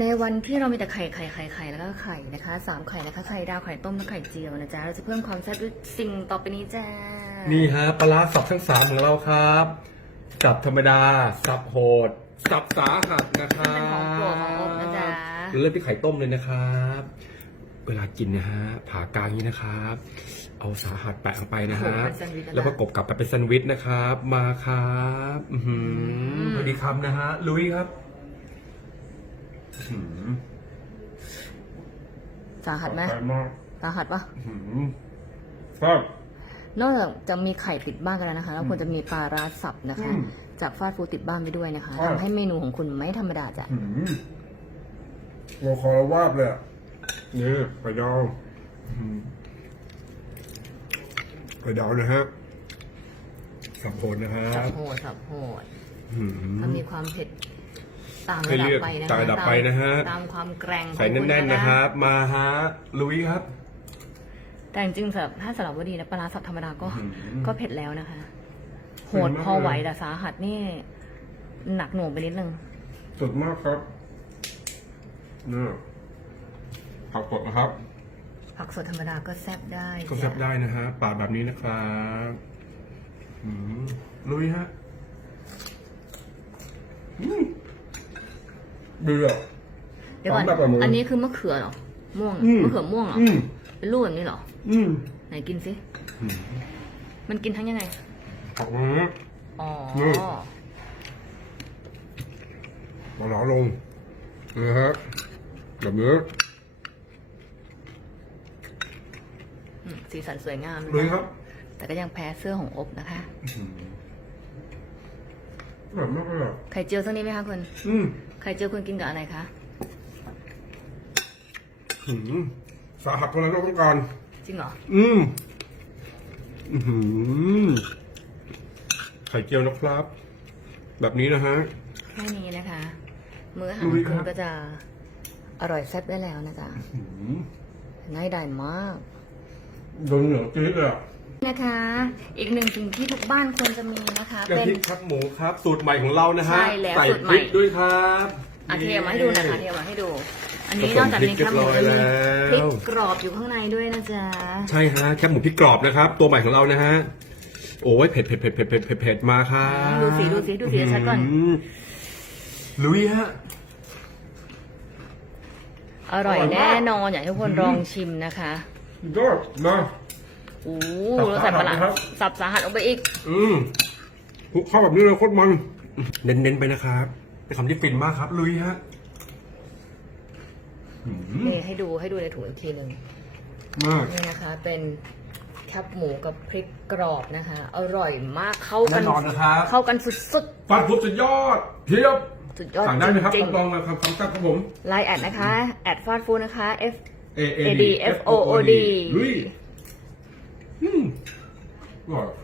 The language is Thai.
ในวันที่เรามีแต่ไข่ไข่ไข่ไข่แล้วก็ไข่นะคะสามไข่นะคะไข่ดาวไข่ต้มและไข่เจียวนะจ๊ะเราจะเพิ่มความแซ่บด้วยสิ่งต่อไปนี้จ้านี่ฮะปลาร้าสับทั้งสามของเราครับสับธรรมดาสับโหดสับสาหัสนะครัเป็นของโปรดของอบนะจ๊ะบเริ่มที่ไข่ต้มเลยนะครับเวลากินนะฮะผ่ากลางนี้นะครับ เอาสาหัสแปะลงไปนะฮะโอ้โหเป็นแซนด์วิชแล้วนะแล้วก็กบกลับไปเป็นแซนด์วิชนะครับ มาครับอื้อหือมพอดีคำนะฮะลุยครับอื้อหือ สาหัสไหมไปมากสาหัสปะอื้อหือครับนอกจากจะมีไข่ติดบ้านกันแล้วนะคะ แล้วควรจะมีปลาร้าสับนะคะ อืมจากฟาดฟูดติดบ้านไปด้วยนะคะครับทำให้เมนูของคุณไม่ธรรมดาจ้ะหืมหัวคอระวาบเลยอะนี่ไปดองหืมไปดองนะฮะสับโพนนะฮะสับโหดสับโหดหืม ถ้ามีความเผ็ด ต่างให้ระดับเลือกไปนะคะต่างระดับไปนะฮะตามความแกร่งของใส่คุณแน่นๆนะครับ มาฮะลุยครับ แต่จริงๆสำหรับถ้าสำหรับว่าดีนะปลาร้าสับธรรมดาก็ อืมก็เผ็ดแล้วนะคะ โหเผ็ดดมากพอไหวเลย แต่สาหัสนี่ หนักหน่วงไปนิดนึง สุดมากครับนี่ผักสดนะครับ ผักสดธรรมดาก็แซ่บได้ก็แซ่บได้นะฮะปาดแบบนี้นะครับหืมลุยฮะอืม ดีอะเดี๋ยวก่อนพร้อมแบบประมูลอันนี้คือมะเขือเหรอ ม่วงอืม มะเขือม่วงเหรอ อืมเป็นลูกแบบนี้เหรอ อืมไหนกินสิอืมมันกินทั้งยังไงผักนะฮะอ๋ออืมมาหลาลงนะฮะแบบนี้อืมสีสันสวยงามนะลุยครับแต่ก็ยังแพ้เสื้อของอบนะคะ แบบมากเลยอะไข่เจียวสักนิดไหมคะคุณ อืม ไข่เจียวคุณกินกับอะไรคะหืมสาหัสเท่านั้นเราต้องการ จริงเหรอ อืมอือหือไข่เจียวนะครับ แบบนี้นะฮะ แค่นี้นะคะ มื้ออาหารลุขยองครัคุณบ ก็จะอร่อยแซ่บได้แล้วนะจ๊ะหืมน่าได้มาก โดนเหนือจี๊ดเลยอะ นะคะ อีกหนึ่งสิ่งที่ทุกบ้านควรจะมีนะคะกะเป็นทิครับหมูครับ สูตรใหม่ของเรานะฮะใช่แล้วใส่สูตรใหพม่ริกด้วยครับอาเทียมมาให้ดูนะคะเทียมมาให้ดู อันนี้ผนสอมกจากพรินี้กครับหเรีมูยบร้อยจะมีแล้วพริกกรอบอยู่ข้างในด้วยนะจ๊ะ ใช่ฮะแคบหมูพริกกรอบนะครับ ตัวใหม่ของเรานะฮะโอ้ยเผ็ดเผ็ดเผ็ดเผ็ดเผ็ดเผ็ดเผ็ดมาครับดูสิดูสิดูสิชัดก่อน มลุยฮะ อร่อยอร่อยมาก แน่นอนอยากให้ทุกคนอืมลองชิมนะคะ ยอดมา โอ้สับเราใส่ปลาร้าสาหัสนะครับ สับสาหัสลงไปอีก อืมคลุกเข้าแบบนี้เลยโคตรมัน เน้นๆไปนะครับเป็นคำที่ฟินมากครับ ลุยฮะอืมนี่ให้ดูให้ดูในถุงอีกทีหนึ่งมาก นี่นะคะ เป็นแคบหมูกับพริกกรอบนะคะ อร่อยมากเข้ากัแน่นอนนะครับ เข้ากันสุดฟันพุบสุดยอดเทียบๆสุดยอดสั่งได้นะครับจริงรับรองนะครับคำสั่งครับผม ๆไลน์แอดนะคะแอดฟาดฟูดนะคะ F A A D F O O D ลุย Well,